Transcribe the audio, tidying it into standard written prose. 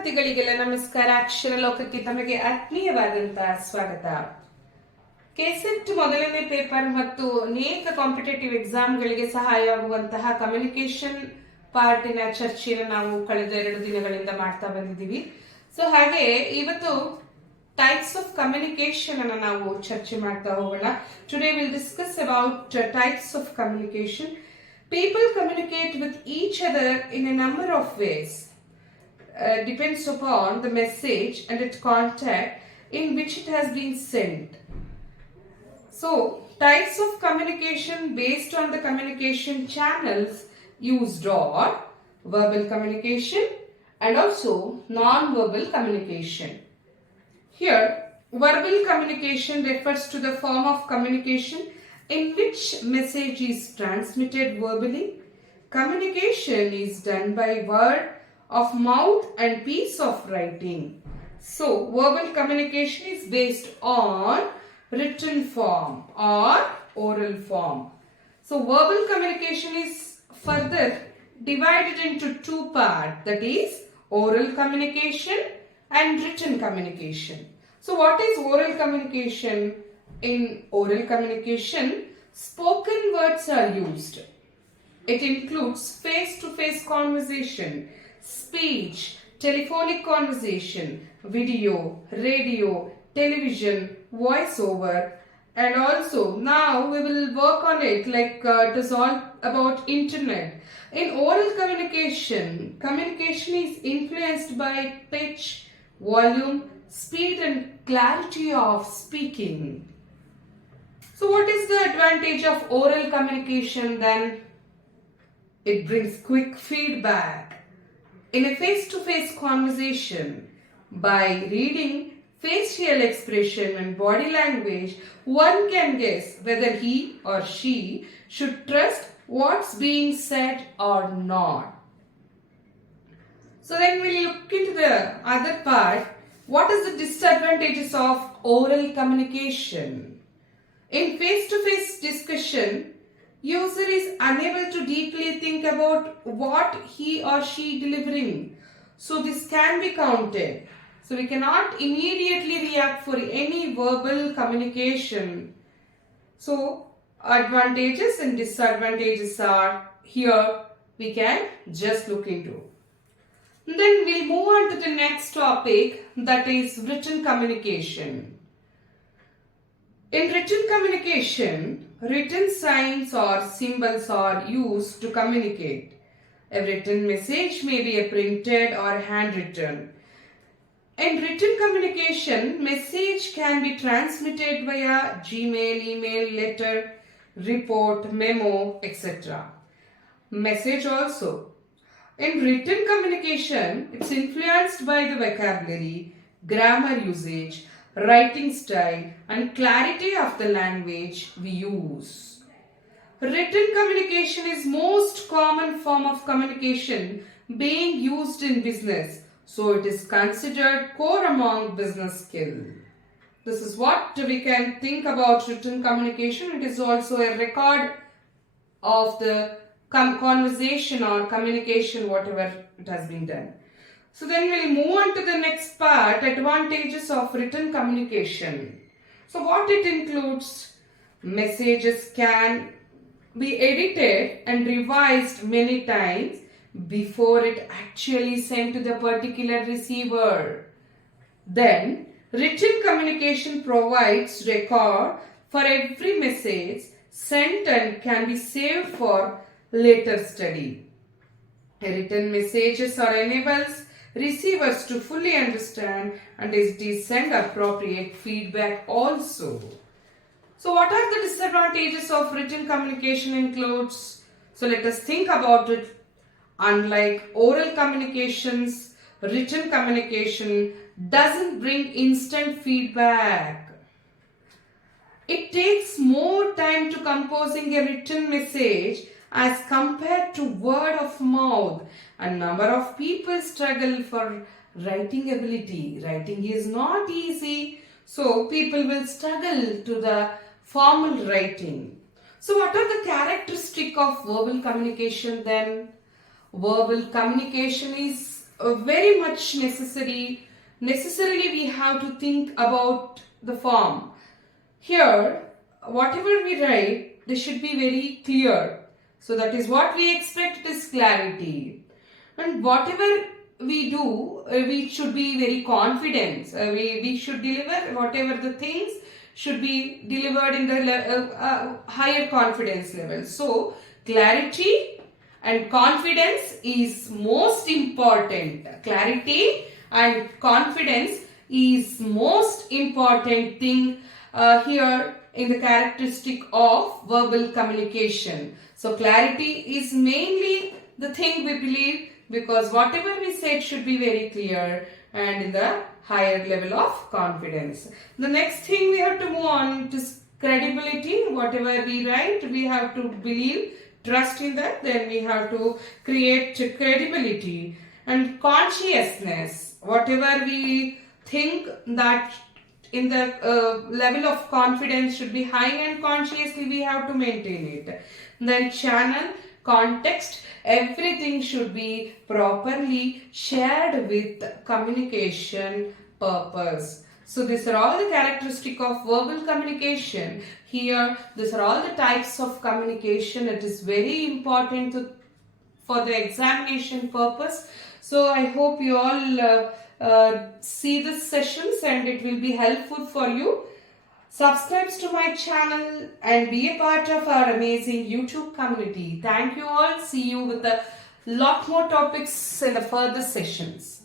ವಿದ್ಯಾರ್ಥಿಗಳಿಗೆಲ್ಲ ನಮಸ್ಕಾರ. ಅಕ್ಷರಲೋಕಕ್ಕೆ ತಮಗೆ ಆತ್ಮೀಯವಾದಂತಹ ಸ್ವಾಗತ. ಕೆಸೆಟ್ ಮೊದಲನೇ ಪೇಪರ್ ಮತ್ತು ಅನೇಕ ಕಾಂಪಿಟೇಟಿವ್ ಎಕ್ಸಾಮ್ಗಳಿಗೆ ಸಹಾಯವಾಗುವಂತಹ ಕಮ್ಯುನಿಕೇಶನ್ ಪಾರ್ಟಿನ ಚರ್ಚೆಯನ್ನು ನಾವು ಕಳೆದ 2 ದಿನಗಳಿಂದ ಮಾಡ್ತಾ ಬಂದಿದ್ದೀವಿ. ಸೊ ಹಾಗೆ ಇವತ್ತು ಟೈಪ್ಸ್ ಆಫ್ ಕಮ್ಯುನಿಕೇಶನ್ ಅನ್ನು ನಾವು ಚರ್ಚೆ ಮಾಡ್ತಾ ಹೋಗೋಣ. Today will discuss about types of communication. People communicate with each other in a number of ways. Depends upon the message and its context in which it has been sent. So, types of communication based on the communication channels used are verbal communication and also non-verbal communication. Here, verbal communication refers to the form of communication in which message is transmitted verbally. Communication is done by word of mouth and piece of writing. So, verbal communication is based on written form or oral form. So, verbal communication is further divided into 2 parts, that is oral communication and written communication. So, what is oral communication? In oral communication, spoken words are used. It includes face-to-face conversation, speech, telephonic conversation, video, radio, television, voiceover, and also now we will work on it like it is all about internet. In oral communication, communication is influenced by pitch, volume, speed and clarity of speaking. So what is the advantage of oral communication then? It brings quick feedback. In a face-to-face conversation, by reading facial expression and body language, one can guess whether he or she should trust what's being said or not. So then we'll look into the other part. What is the disadvantages of oral communication? In face-to-face discussion, user is unable to deeply think about what he or she delivering. So this can be counted. So we cannot immediately react for any verbal communication. So advantages and disadvantages are here. We can just look into. Then we'll move on to the next topic, that is written communication. In written communication, written signs or symbols are used to communicate. A written message may be a printed or handwritten. In written communication, message can be transmitted via Gmail, email, letter, report, memo, etc. Message also. In written communication, it's influenced by the vocabulary, grammar usage, writing style and clarity of the language we use. Written communication is most common form of communication being used in business, so it is considered core among business skill. This is what we can think about written communication. It is also a record of the conversation or communication, whatever it has been done. So then we'll move on to the next part, advantages of written communication. So what it includes, messages can be edited and revised many times before it actually sent to the particular receiver. Then written communication provides record for every message sent and can be saved for later study. Written messages are enables receivers to fully understand and send appropriate feedback also. So what are the disadvantages of written communication includes? So let us think about it. Unlike oral communications, written communication doesn't bring instant feedback. It takes more time to composing a written message as compared to word of mouth. A number of people struggle for writing ability. Writing is not easy, so people will struggle to the formal writing. So what are the characteristics of verbal communication then? Verbal communication is very much necessary. Necessarily we have to think about the form. Here, whatever we write, they should be very clear. So that is what we expect, is clarity. And whatever we do, we should be very confident. We should deliver whatever the things should be delivered in the higher confidence level. So clarity and confidence is most important. Clarity and confidence is most important thing here in the characteristic of verbal communication. So clarity is mainly the thing we believe, because whatever we said should be very clear and in the higher level of confidence. The next thing we have to move on to credibility. Whatever we write, we have to believe, trust in that. Then we have to create credibility and consciousness. Whatever we think, that in the level of confidence should be high, and consciously we have to maintain it. Then channel, context, everything should be properly shared with communication purpose. So these are all the characteristics of verbal communication. Here, these are all the types of communication. It is very important for the examination purpose. So I hope you all see the sessions and it will be helpful for you. Subscribe to my channel and be a part of our amazing YouTube community. Thank you all. See you with a lot more topics in the further sessions.